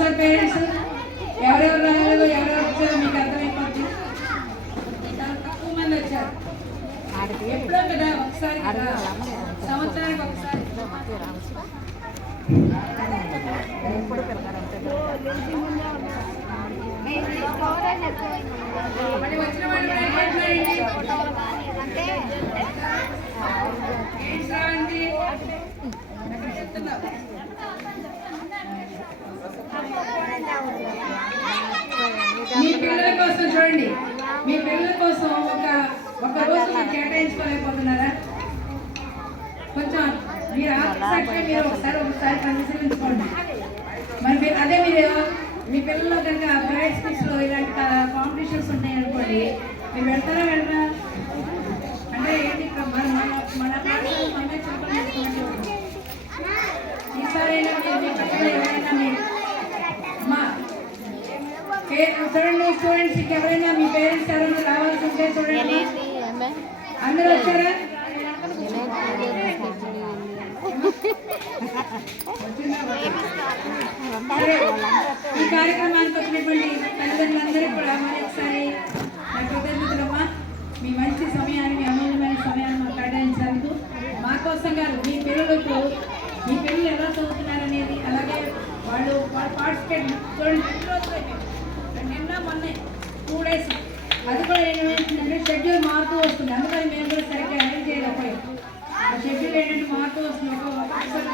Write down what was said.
ఒకసారి పేరెంట్స్ ఎవరెవరు రాలేదు ఎవరెవరు వచ్చారో మీకు అర్థమైపోతుంది. చాలా తక్కువ మంది వచ్చారు. ఎప్పుడో కదా ఒకసారి కదా, సంవత్సరానికి ఒకసారి. మళ్ళీ వచ్చిన వాళ్ళు మీ పిల్లల కోసం చూడండి, మీ పిల్లల కోసం ఒక రోజు మీరు కేటాయించుకోలేకపోతున్నారా? కొంచెం మీరు ఆసక్తిగా మీరు ఒకసారి పరిశీలించుకోండి. మరి మీరు అదే మీరు మీ పిల్లల్లో కనుక ప్రైవేట్ స్కూల్స్లో ఇలాంటి కాంపిటీషన్స్ ఉన్నాయి అనుకోండి, మీరు వెళ్తారా వెళ్ళరా? అంటే ఏంటి మన మన పాఠశాల మనమే చెప్పాలి. ఈసారి మీ పిల్లలు ఎవరైనా మా చూడండి స్టూడెంట్స్కి ఎవరైనా మీ పేరెంట్స్ ఎవరైనా రావాల్సి ఉంటే చూడండి. అందరూ వచ్చారా? ఈ కార్యక్రమానికి వచ్చినటువంటి తల్లిదండ్రులందరికీ కూడా మరొకసారి నా కృతజ్ఞతలమ్మా. మీ మంచి సమయాన్ని, మీ అమూల్యమైన సమయాన్ని మాకు కేటాయించినందుకు. మా కోసం కాదు, మీ పిల్లలు ఎలా చదువుతున్నారనేది, అలాగే వాళ్ళు పార్టిసిపేట్ చూడండి. 2 రోజులు నిన్న మొన్న 2 days అది కూడా ఏమైందంటే షెడ్యూల్ మారుతూ వస్తుంది. అందుకని మేము కూడా సరిగ్గా అరేంజ్ చేయలేకపోయాం. ఆ షెడ్యూల్ ఏంటంటే మారుతూ వస్తుంది.